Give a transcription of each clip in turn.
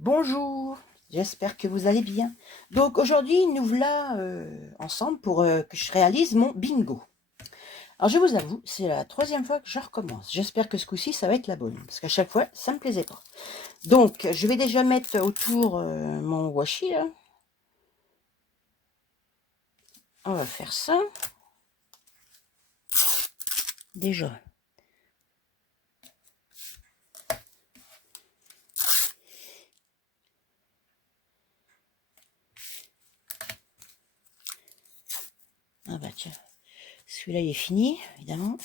Bonjour, j'espère que vous allez bien. Donc aujourd'hui, nous voilà ensemble pour que je réalise mon bingo. Alors je vous avoue, c'est la troisième fois que je recommence. J'espère que ce coup-ci, ça va être la bonne, parce qu'à chaque fois, ça me plaisait pas. Donc, je vais déjà mettre autour mon washi, là. On va faire ça. Déjà. Ah bah tiens, celui-là, il est fini, évidemment.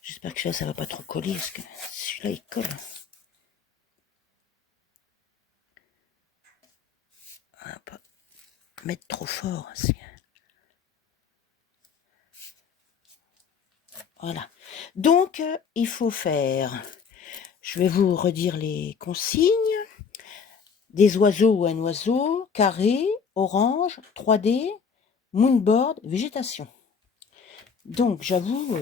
J'espère que celui-là, ça va pas trop coller, parce que celui-là, il colle. On va pas mettre trop fort. Voilà. Donc, il faut faire, je vais vous redire les consignes. Des oiseaux ou un oiseau, carré, orange, 3D, moonboard, végétation. Donc, j'avoue,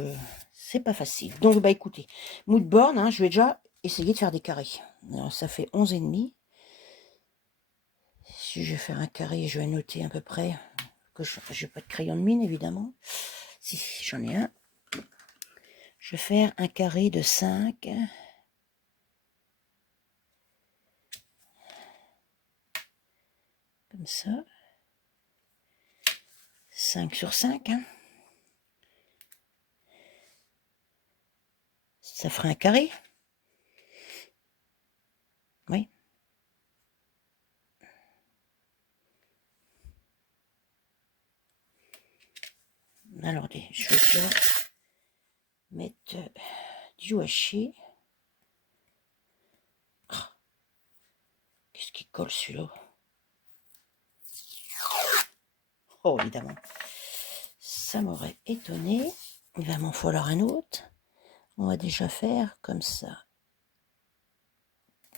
c'est pas facile. Donc, bah écoutez, moodboard, hein, je vais déjà essayer de faire des carrés. Alors, ça fait 11,5. Si je vais faire un carré, je vais noter à peu près, que je n'ai pas de crayon de mine, évidemment. Si j'en ai un. Je vais faire un carré de 5. Comme ça. 5 sur 5. Hein. Ça ferait un carré. Oui. Alors, je vais déjà mettre du washi. Oh, qu'est-ce qui colle celui-là? Oh, évidemment. Ça m'aurait étonné. Il va m'en falloir un autre. On va déjà faire comme ça.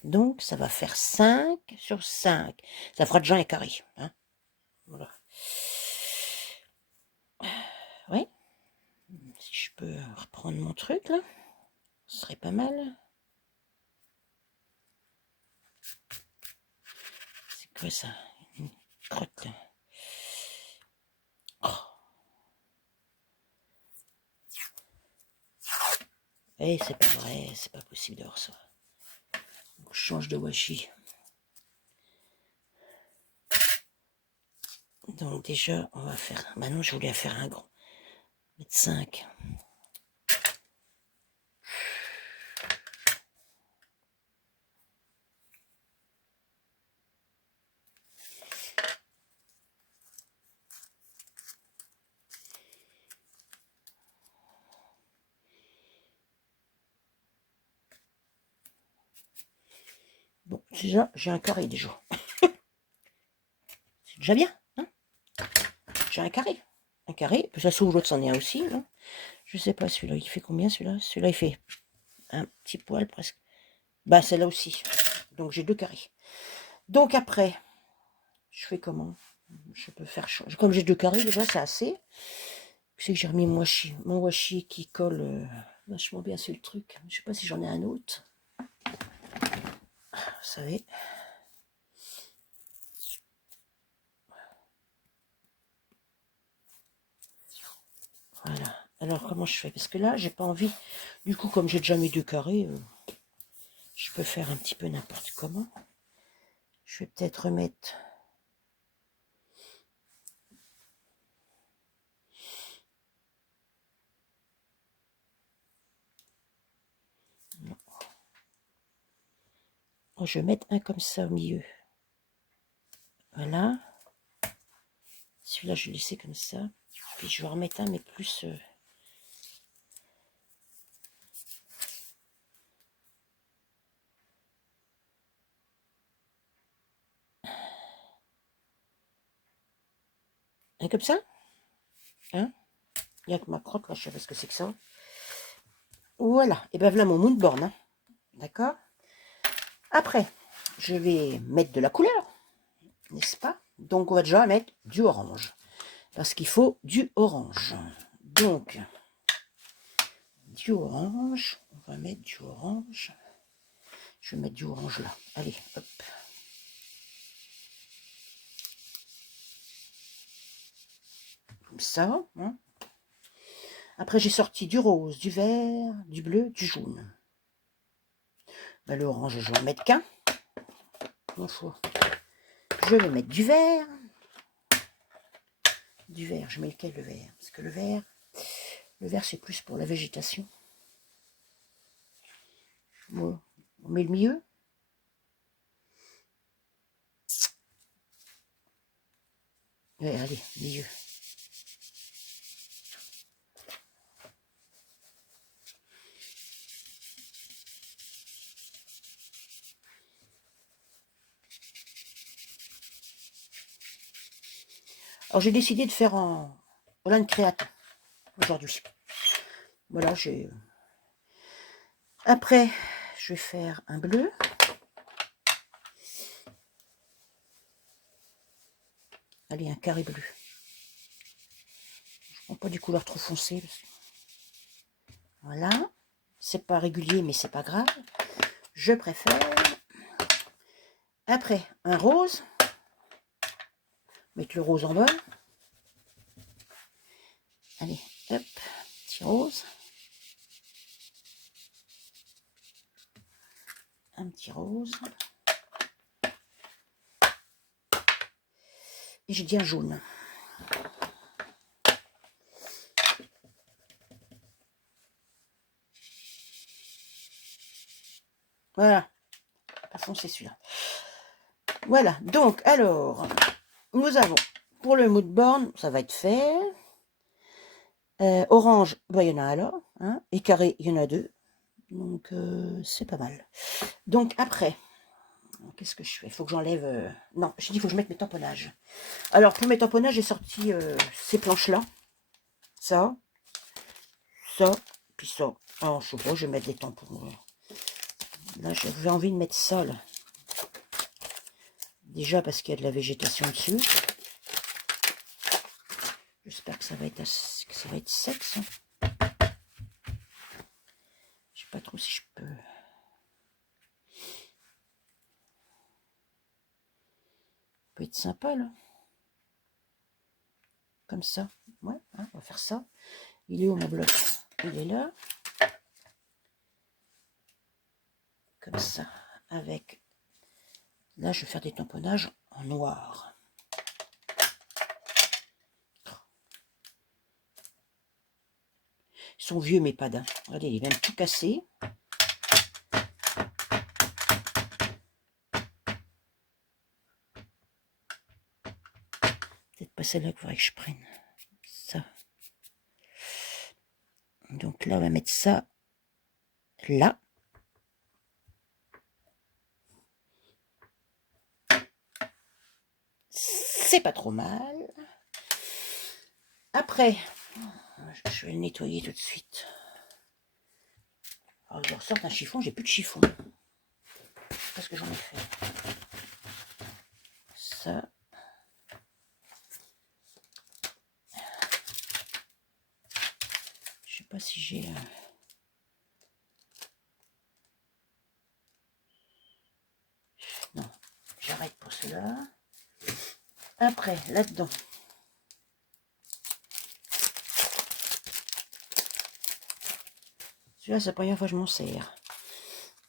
Donc, ça va faire 5 sur 5. Ça fera déjà un carré. Hein, voilà. Oui. Si je peux reprendre mon truc, là, ce serait pas mal. C'est quoi ça? Une crotte, là. Oh. Eh, c'est pas vrai, c'est pas possible d'avoir ça. Donc, je change de washi. Donc déjà, on va faire... Maintenant, je voulais faire un grand. Mettre 5. Bon, déjà, j'ai un carré déjà. C'est déjà bien, hein? J'ai un carré. Un carré. Ça se trouve, l'autre, c'en est un aussi. Hein. Je sais pas, celui-là, il fait combien, celui-là? Celui-là, il fait un petit poil presque. Bah, celle-là aussi. Donc, j'ai 2 carrés. Donc, après, je fais comment? Je peux faire... Comme j'ai 2 carrés, déjà, c'est assez. C'est que j'ai remis mon washi qui colle vachement bien sur le truc. Je sais pas si j'en ai un autre. Vous savez... Voilà. Alors, comment je fais? Parce que là, j'ai pas envie... Du coup, comme j'ai déjà mis 2 carrés, je peux faire un petit peu n'importe comment. Je vais peut-être remettre... Non. Oh, je vais mettre un comme ça au milieu. Voilà. Celui-là, je vais laisser comme ça. Puis je vais en remettre un, mais plus... Un comme ça. Hein? Il y a que ma crotte, là, je sais pas ce que c'est que ça. Voilà. Et ben voilà mon moonboard. Hein. D'accord? Après, je vais mettre de la couleur. N'est-ce pas? Donc, on va déjà mettre du orange. Parce qu'il faut du orange. Donc, du orange. On va mettre du orange. Je vais mettre du orange là. Allez, hop. comme ça. Hein. Après, j'ai sorti du rose, du vert, du bleu, du jaune. Ben, l'orange, je vais en mettre qu'un. Mon choix. Je vais mettre du vert. Du vert, je mets lequel le vert? Parce que le vert c'est plus pour la végétation. Bon, on met le milieu. Ouais, allez, milieu. Alors j'ai décidé de faire en Holland Créate aujourd'hui. Voilà, j'ai. Après, je vais faire un bleu. Allez, un carré bleu. Je prends pas des couleurs trop foncées. Voilà. C'est pas régulier, mais c'est pas grave. Je préfère. Après, un rose. Mettre le rose en bas. Allez, hop, petit rose. Un petit rose. Et j'ai dit un jaune. Voilà. Pas foncé celui-là. Voilà. Donc, alors, nous avons pour le mood board, ça va être fait. Orange, bah, il y en a un là. Hein, et carré, il y en a deux. Donc, c'est pas mal. Donc, après, qu'est-ce que je fais? Il faut que j'enlève... Non, j'ai dit, il faut que je mette mes tamponnages. Alors, pour mes tamponnages, j'ai sorti ces planches-là. Ça, puis ça. Alors, je sais pas, je vais mettre des tampons. Là, j'avais envie de mettre ça, là. Déjà parce qu'il y a de la végétation dessus. J'espère que ça va être sec, ça. Je sais pas trop si je peux... Ça peut être sympa, là. Comme ça. Ouais, hein, on va faire ça. Il est où, mon bloc? Il est là. Comme ça. Avec... Là, je vais faire des tamponnages en noir. Ils sont vieux, mes pads. Regardez, il est même tout cassé. Peut-être pas celle-là qu'il faudrait que je prenne. Ça. Donc là, on va mettre ça là. C'est pas trop mal. Après, je vais le nettoyer tout de suite. Alors, je ressors un chiffon, j'ai plus de chiffon. Qu'est-ce que j'en ai fait? Ça. Je sais pas si j'ai... Non, j'arrête pour cela. Après, là-dedans. Celui-là, c'est la première fois que je m'en sers.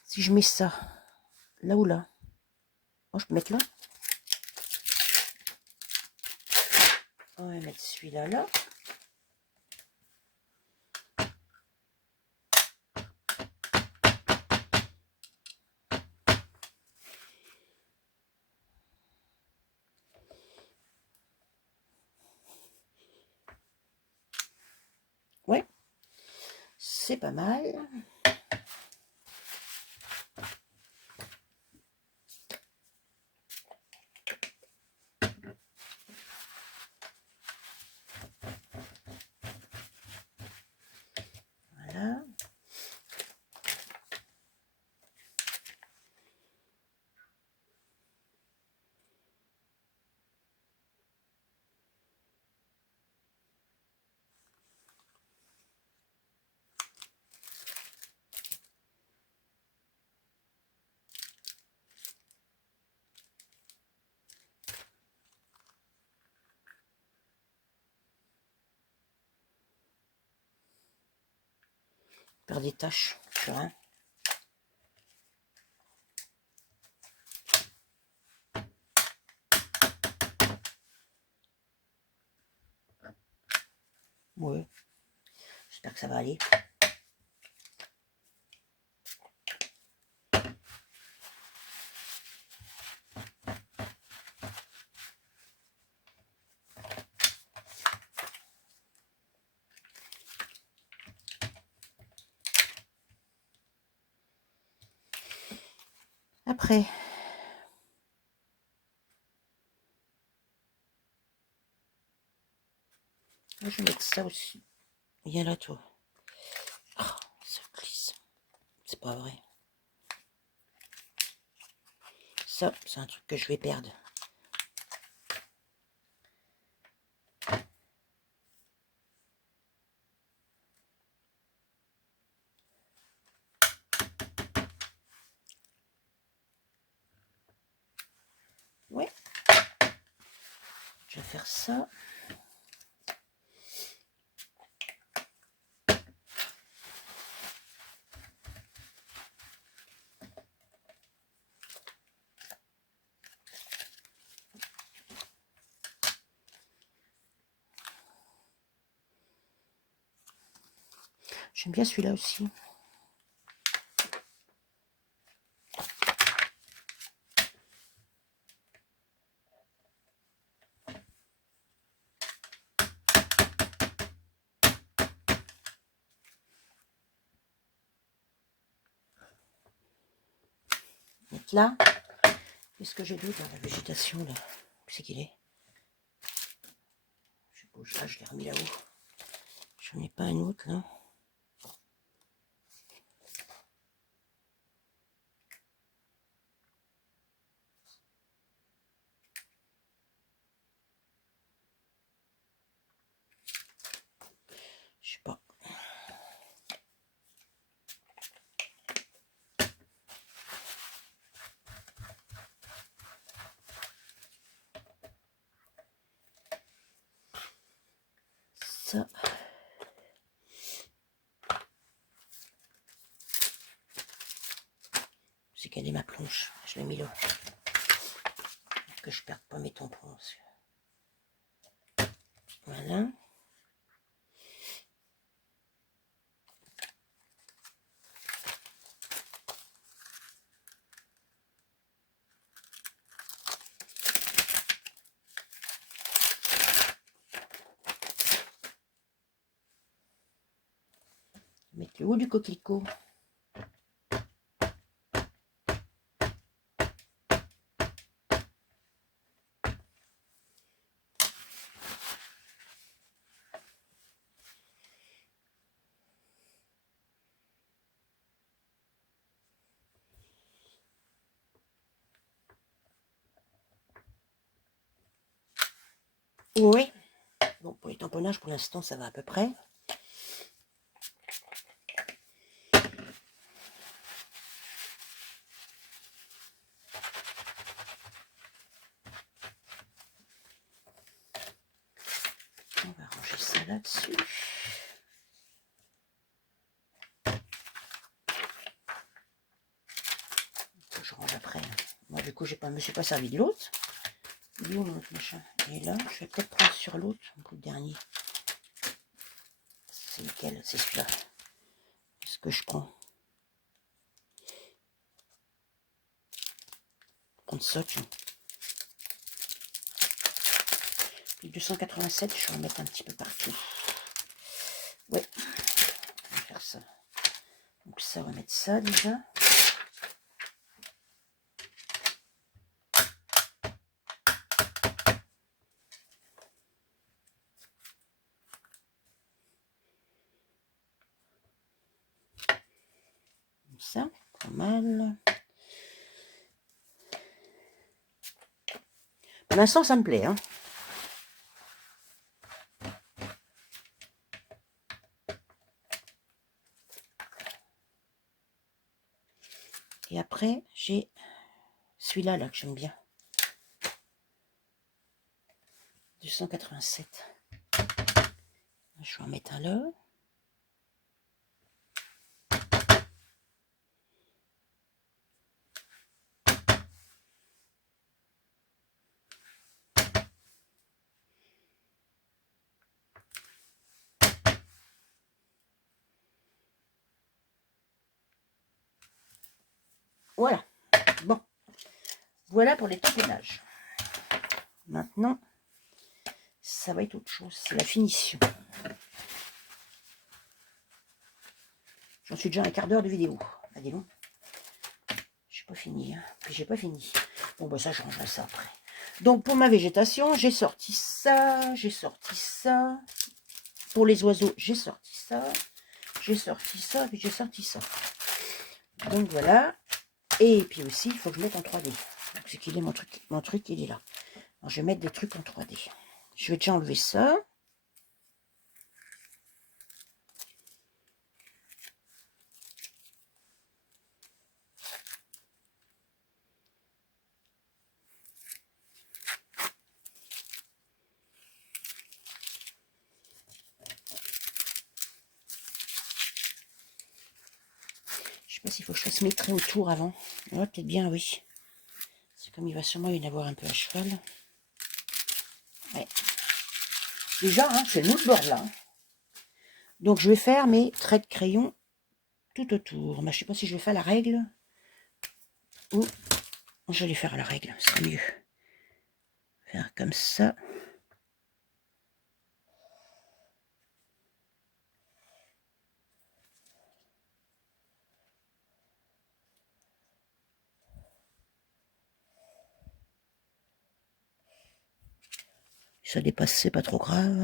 Si je mets ça, là ou là, oh, je peux mettre là. On va mettre celui-là là. Ouais, c'est pas mal. Voilà. Faire des taches sur un. Ouais, j'espère que ça va aller. Après, je vais mettre ça aussi. Viens là, toi. Oh, ça glisse. C'est pas vrai. Ça, c'est un truc que je vais perdre. Ouais. Je vais faire ça. J'aime bien celui-là aussi. Mettre là. Qu'est-ce que j'ai d'autre dans la végétation là? Où c'est qu'il est? Je bouge là, je l'ai remis là-haut. J'en ai pas un autre là. Je sais pas. Ça. C'est quelle est ma plonge? Je l'ai mis là. Que je perde pas mes tampons. Voilà. Mettre le haut du coquelicot. Oui. Bon, pour les tamponnages, pour l'instant, ça va à peu près. On va ranger ça là-dessus. Je range après. Moi, du coup, je me suis pas servi de l'autre. Il est où l'autre machin? Et là, je vais peut-être prendre sur l'autre, le dernier. C'est lequel? C'est celui-là. Ce que je prends. Prendre ça, tiens. Puis 287, je vais en mettre un petit peu partout. Ouais, on va faire ça. Donc ça, on va mettre ça déjà. Comme ça, pas mal. Pour l'instant, ça me plaît, hein. Et après, j'ai celui-là là, que j'aime bien. 287. Je vais en mettre un là. Voilà. Bon. Voilà pour les taponnages. Maintenant, ça va être autre chose. C'est la finition. J'en suis déjà à un quart d'heure de vidéo. Ah, dis donc. J'ai pas fini. Hein. Puis j'ai pas fini. Bon, bah ça, je rangerai ça après. Donc, pour ma végétation, j'ai sorti ça. J'ai sorti ça. Pour les oiseaux, j'ai sorti ça. J'ai sorti ça. Puis j'ai sorti ça. Donc, voilà. Et puis aussi, il faut que je mette en 3D. C'est qu'il est mon truc. Mon truc, il est là. Alors, je vais mettre des trucs en 3D. Je vais déjà enlever ça. Je sais pas s'il faut que je fasse mes traits autour avant. Ouais, peut-être bien, oui. C'est comme il va sûrement y en avoir un peu à cheval. Ouais. Déjà, hein, c'est le mood board là. Donc je vais faire mes traits de crayon tout autour. Mais je sais pas si je vais faire la règle ou je vais les faire à la règle. C'est mieux. Faire comme ça. Si ça dépasse, c'est pas trop grave.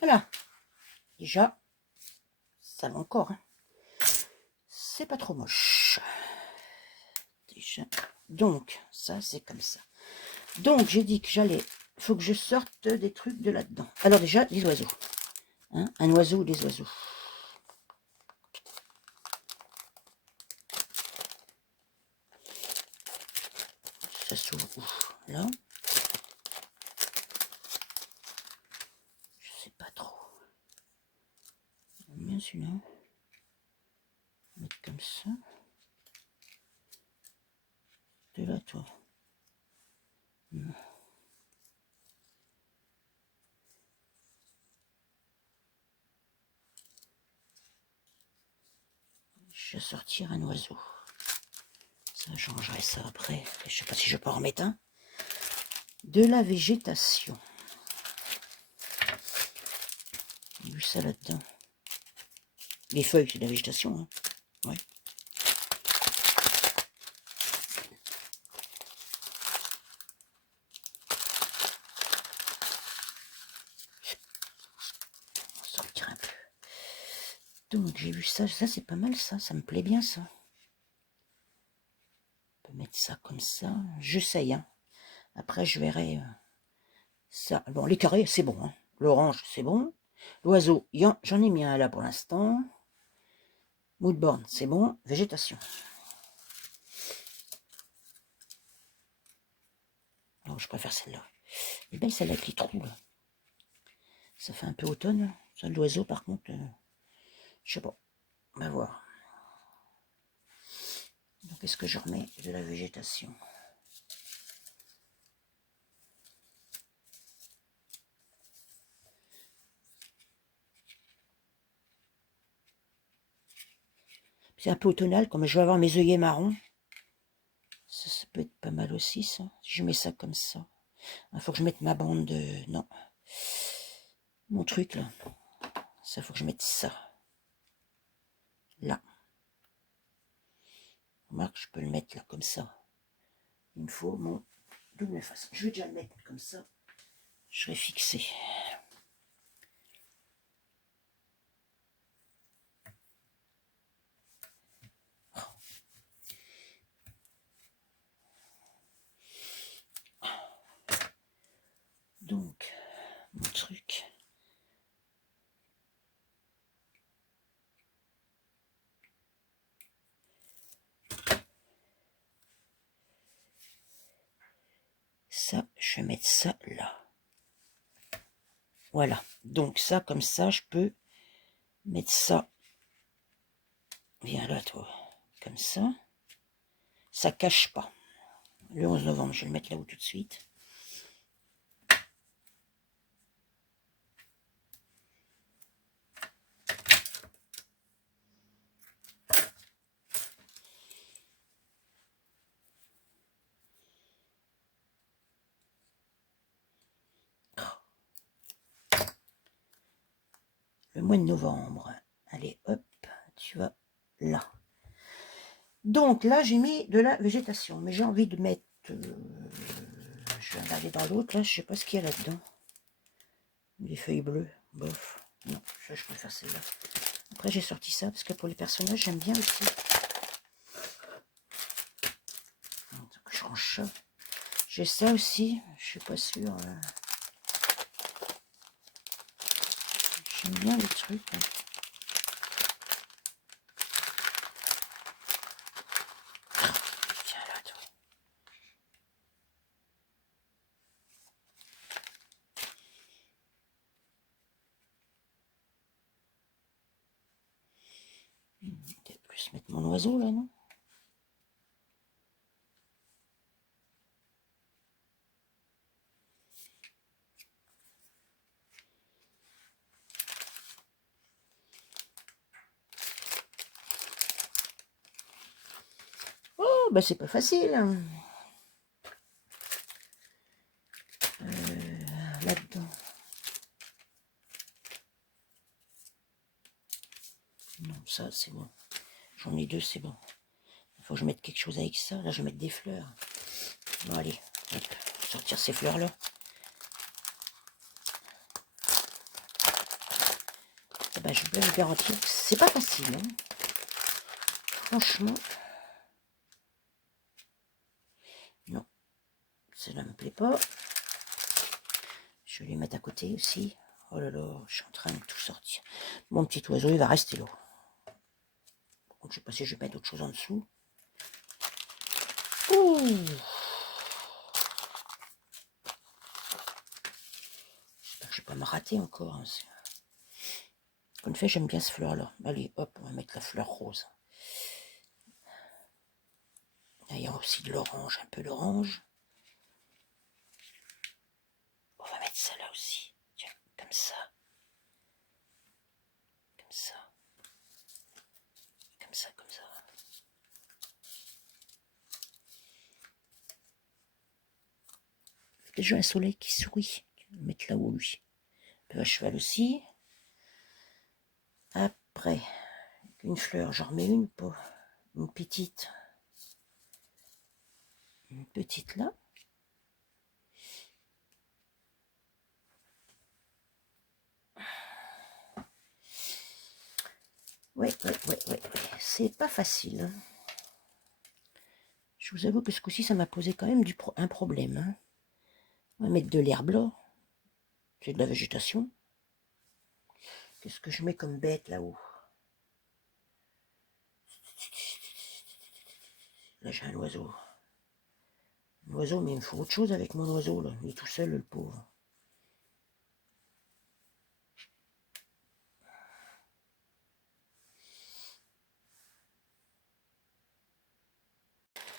Voilà. Déjà, ça va encore. Hein. C'est pas trop moche. Déjà. Donc, ça, c'est comme ça. Donc, j'ai dit que j'allais... Il faut que je sorte des trucs de là-dedans. Alors déjà, des oiseaux. Hein, un oiseau ou des oiseaux. Ça s'ouvre où? Là. Je sais pas trop. Bien celui-là. Mettre comme ça. De là, toi. Je vais sortir un oiseau. Ça, changerai ça après. Je sais pas si je peux en remettre un. De la végétation. J'ai vu ça là-dedans. Les feuilles, c'est de la végétation. Hein. Ouais. On va sortir un peu. Donc j'ai vu ça. Ça, c'est pas mal ça. Ça me plaît bien ça. On peut mettre ça comme ça. J'essaye. Hein. Après, je verrai ça. Bon, les carrés, c'est bon. Hein. L'orange, c'est bon. L'oiseau, j'en ai mis un là pour l'instant. Moodboard, c'est bon. Végétation. Alors, je préfère celle-là. Elle est belle celle-là avec les trous là. Ça fait un peu automne. Ça, l'oiseau, par contre, je sais pas. On va voir. Donc, est-ce que je remets de la végétation? C'est un peu automnal, comme je vais avoir mes œillets marrons. Ça peut être pas mal aussi, ça. Si je mets ça comme ça. Il faut que je mette ma bande de... Non. mon truc là. Ça, faut que je mette ça. Là. Remarque, je peux le mettre là, comme ça. Il me faut mon double face. Je vais déjà le mettre comme ça. Je serai fixé. Donc, mon truc. Ça, je vais mettre ça là. Voilà. Donc ça, comme ça, je peux mettre ça. Viens là, toi. Comme ça. Ça cache pas. Le 11 novembre, je vais le mettre là-haut tout de suite. Le mois de novembre. Allez, hop, tu vas là. Donc là, j'ai mis de la végétation, mais j'ai envie de mettre... je vais regarder dans l'autre, là, je sais pas ce qu'il y a là-dedans. Des feuilles bleues, bof. Non, ça, je préfère celle-là. Après, j'ai sorti ça, parce que pour les personnages, j'aime bien aussi. Donc, je range ça. J'ai ça aussi, je suis pas sûre. J'aime bien les trucs. Hein. Tiens là, toi. Peut-être plus mettre mon oiseau là, non? Oh, bah c'est pas facile. Hein. Là-dedans. Non, ça c'est bon. J'en ai deux, c'est bon. Il faut que je mette quelque chose avec ça. Là, je vais mettre des fleurs. Bon, allez, hop, sortir ces fleurs-là. Eh ben, je peux vous garantir que c'est pas facile. Hein. Franchement. Non, celle-là me plaît pas. Je vais les mettre à côté aussi. Oh là là, je suis en train de tout sortir. Mon petit oiseau, il va rester là. Donc, je sais pas si je vais mettre autre chose en dessous. Ouh. J'espère que je vais pas me rater encore. Hein. En fait, j'aime bien ce fleur-là. Allez, hop, on va mettre la fleur rose. Il y a aussi de l'orange, un peu d'orange. On va mettre ça là aussi. Tiens, comme ça. Comme ça. Comme ça, comme ça. Déjà un soleil qui sourit. On va mettre là-haut, lui. Un peu à cheval aussi. Après, une fleur, j'en remets une, pas une petite. Une petite là. Ouais. C'est pas facile. Hein. Je vous avoue que ce coup-ci, ça m'a posé quand même un problème. Hein. On va mettre de l'herbe là. C'est de la végétation. Qu'est-ce que je mets comme bête là-haut? Là, j'ai un oiseau. Un oiseau, mais il me faut autre chose avec mon oiseau, là. Il est tout seul, le pauvre.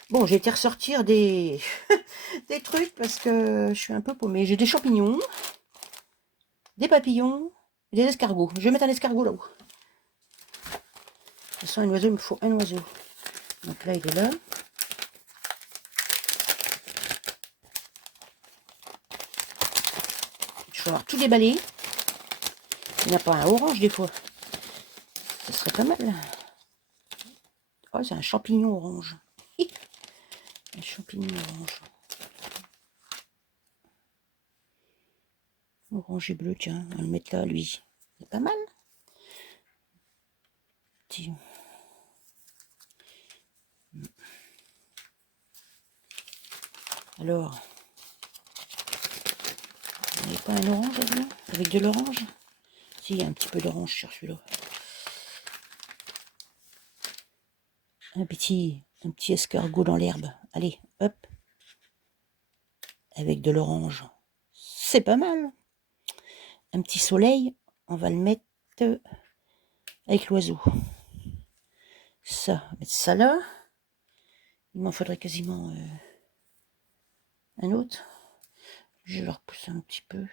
Bon, j'ai été ressortir des... des trucs parce que je suis un peu paumée. J'ai des champignons, des papillons, et des escargots. Je vais mettre un escargot là-haut. De toute façon, un oiseau, il me faut un oiseau. Donc là, il est là. vais avoir tout déballé. Il n'y a pas un orange des fois. Ce serait pas mal. Oh, c'est un champignon orange. Hi, un champignon orange. Orange et bleu, tiens, on va le mettre là, lui. C'est pas mal. Tiens. Alors, il n'y a pas un orange là, avec de l'orange? Si, il y a un petit peu d'orange sur celui-là. Un petit escargot dans l'herbe. Allez, hop. Avec de l'orange. C'est pas mal. Un petit soleil, on va le mettre avec l'oiseau. Ça, on va mettre ça là. Il m'en faudrait quasiment un autre. Je vais le repousser un petit peu.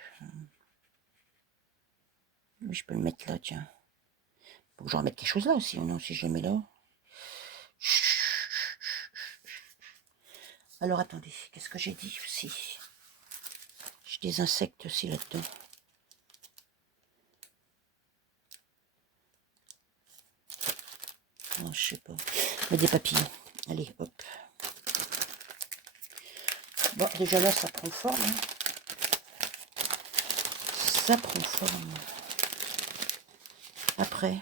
Oui, je peux le mettre là, tiens. Faut que je remette quelque chose là aussi, non, si je le mets là. Alors attendez, qu'est-ce que j'ai dit aussi? J'ai des insectes aussi là-dedans. Non, je sais pas. Mais des papillons. Allez, hop. Bon, déjà là, ça prend forme. Hein. Ça prend forme. Après,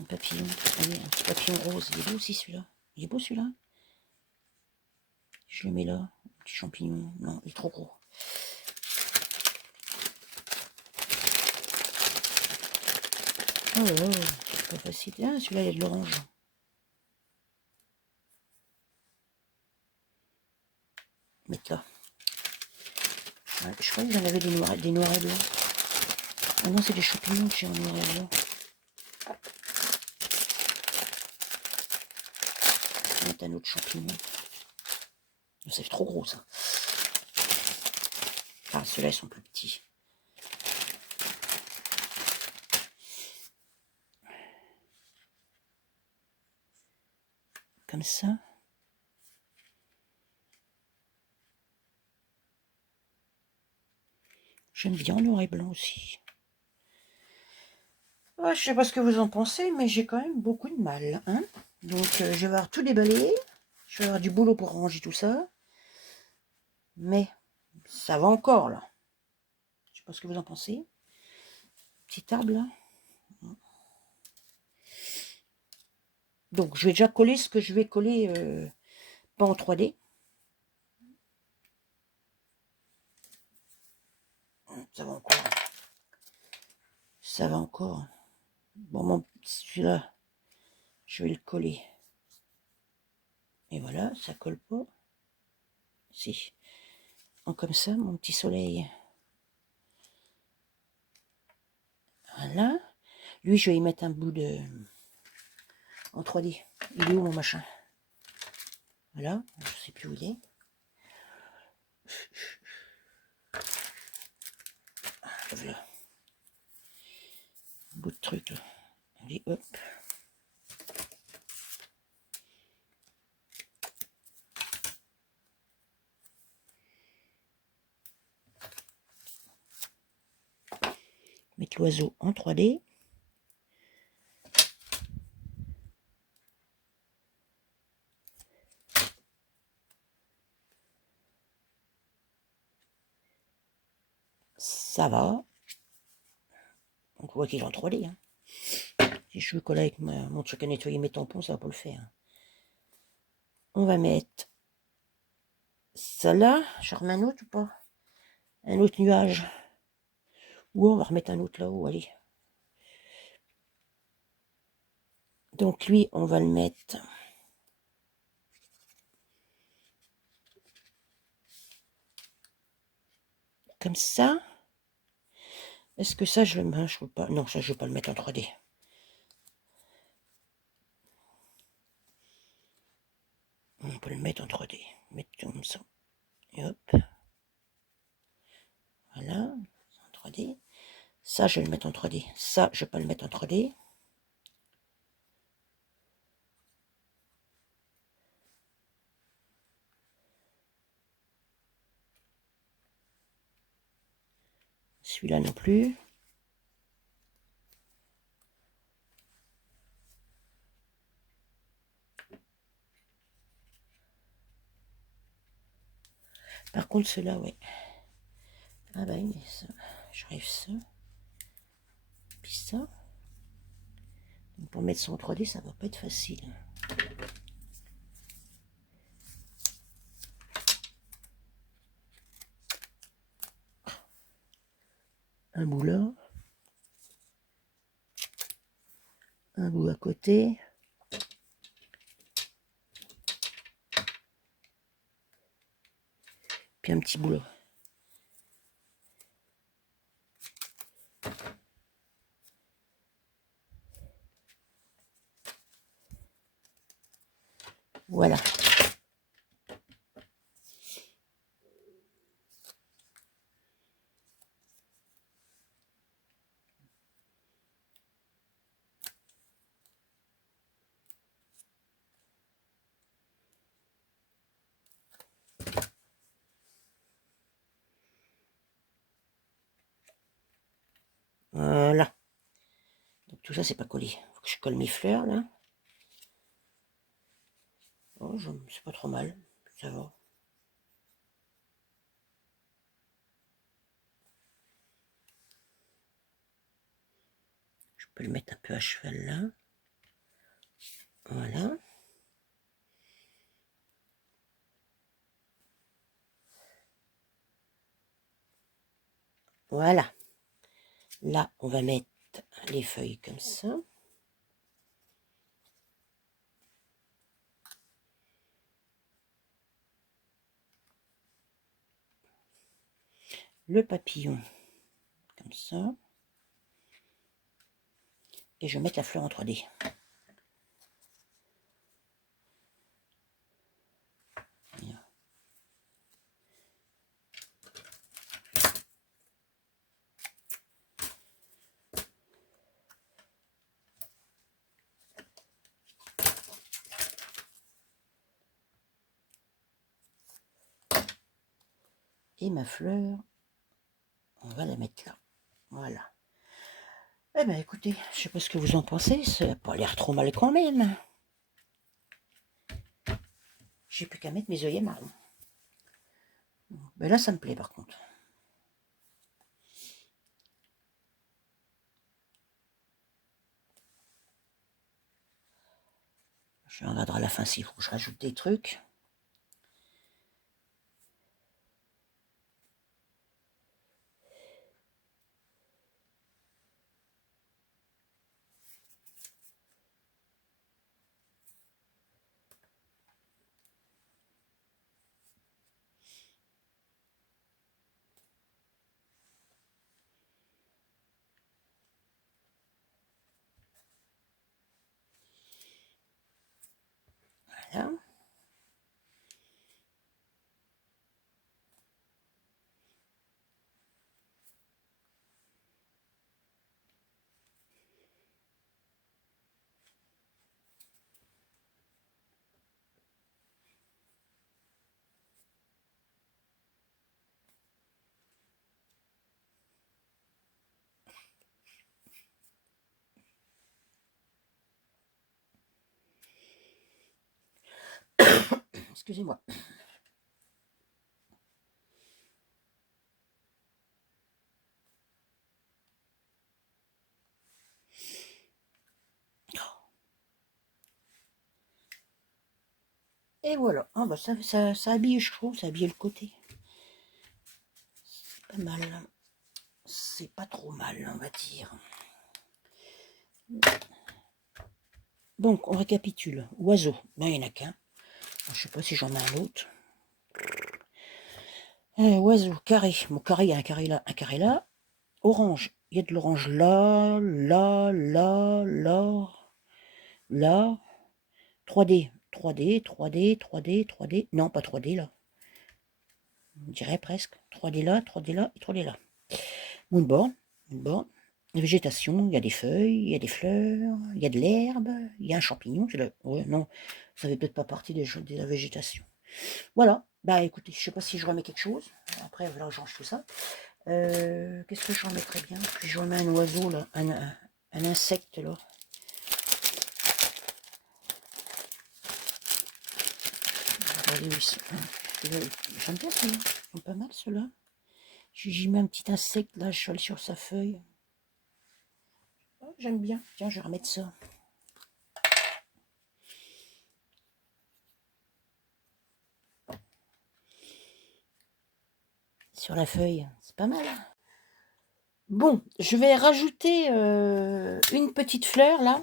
un papillon. Allez, un petit papillon rose. Il est beau aussi celui-là. Il est beau celui-là. Je le mets là. Un petit champignon. Non, il est trop gros. Oh là là, c'est pas facile. Ah, celui-là, il y a de l'orange. Mettre là. Ouais, je crois qu'il y en avait des noirs et blancs. Ah non, c'est des champignons que j'ai en noir et blanc. Je vais mettre un autre champignon. C'est trop gros ça. Ah, ceux-là, ils sont plus petits. Comme ça. J'aime bien en noir et blanc aussi. Ouais, je sais pas ce que vous en pensez, mais j'ai quand même beaucoup de mal. Hein, donc, je vais avoir tout déballé. Je vais avoir du boulot pour ranger tout ça. Mais ça va encore, là. Je sais pas ce que vous en pensez. Petit arbre, là. Donc, je vais déjà coller ce que je vais coller, pas en 3D. Ça va encore. Ça va encore. Bon, celui-là, je vais le coller. Et voilà, ça colle pas. Si. Donc, comme ça, mon petit soleil. Voilà. Lui, je vais y mettre un bout de... en 3D. Il est où, mon machin? Voilà. Je sais plus où il est. Voilà. Un bout de truc, là. Allez, hop. Mettre l'oiseau en 3D. Ça va. On voit qu'il est en 3D. Hein. Si je veux coller avec mon truc à nettoyer mes tampons, ça va pas le faire. On va mettre ça là. Je remets un autre ou pas? Un autre nuage. Ou on va remettre un autre là-haut, allez. Donc lui, on va le mettre... comme ça. Est-ce que ça, je peux pas... Non, ça, je vais pas le mettre en 3D. On peut le mettre en 3D. Mettre comme ça. Et hop. Voilà. En 3D. Ça, je vais le mettre en 3D. Ça, je vais pas le mettre en 3D. Celui-là non plus. Par contre, ceux-là, ouais. Ah ben, mais ça, j'arrive ça. Puis ça. Donc, pour mettre ça en 3D, ça va pas être facile. Un bout là. Un bout à côté. Puis un petit bout là. Voilà. Voilà. Donc tout ça, c'est pas collé. Faut que je colle mes fleurs, là. Oh, c'est pas trop mal. Ça va. Je peux le mettre un peu à cheval, là. Voilà. Voilà. Là, on va mettre les feuilles comme ça. Le papillon, comme ça. Et je vais mettre la fleur en 3D. Et ma fleur, on va la mettre là. Voilà. Eh bien, écoutez, je sais pas ce que vous en pensez. Ça n'a pas l'air trop mal quand même. J'ai plus qu'à mettre mes œillets marrons. Ben là, ça me plaît par contre. Je regarderai à la fin s'il faut que je rajoute des trucs. Voilà. Excusez-moi. Et voilà. Ah bah ça habille, je trouve, ça habille le côté. C'est pas mal. C'est pas trop mal, on va dire. Donc, on récapitule. Oiseau. Ben, il n'y en a qu'un. Je sais pas si j'en ai un autre. Oiseau, carré. Mon carré, il y a un carré là, un carré là. Orange. Il y a de l'orange là, là, là, là, là. 3D. 3D, 3D, 3D, 3D. Non, pas 3D là. On dirait presque. 3D là, 3D là et 3D là. Moonboard. Moonboard. Végétation, il y a des feuilles, il y a des fleurs, il y a de l'herbe, il y a un champignon. Ouais, non, ça fait peut-être pas partie de la végétation. Voilà, bah écoutez, je sais pas si je remets quelque chose. Après, voilà, je range tout ça. Qu'est-ce que j'en mettrais bien? Puis je remets un oiseau, là, un insecte, là. Regardez où ils sont. J'aime bien celui-là. Ils sont pas mal, ceux-là. J'y mets un petit insecte, là, je sur sa feuille. Oh, j'aime bien. Tiens, je vais remettre ça. Sur la feuille, c'est pas mal. Bon, je vais rajouter une petite fleur, là,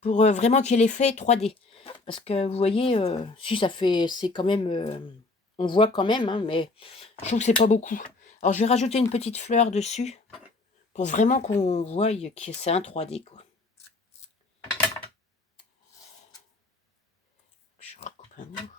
pour vraiment qu'il y ait l'effet 3D. Parce que, vous voyez, si ça fait, c'est quand même, on voit quand même, hein, mais je trouve que c'est pas beaucoup. Alors, je vais rajouter une petite fleur dessus, pour vraiment qu'on voie que c'est un 3D, quoi. Je recoupe un bout.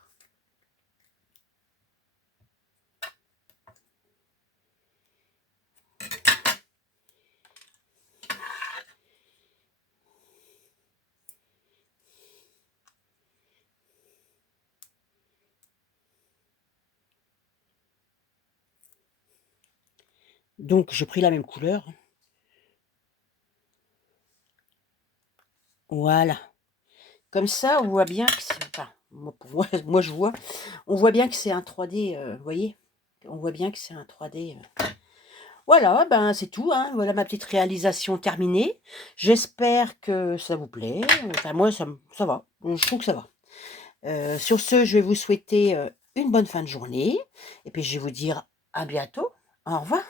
Donc, j'ai pris la même couleur. Voilà. Comme ça, on voit bien que c'est... Enfin, moi, je vois. On voit bien que c'est un 3D, vous voyez? On voit bien que c'est un 3D. Voilà, ben c'est tout, hein. Voilà ma petite réalisation terminée. J'espère que ça vous plaît. Enfin, moi, ça va. Je trouve que ça va. Sur ce, je vais vous souhaiter une bonne fin de journée. Et puis, je vais vous dire à bientôt. Au revoir.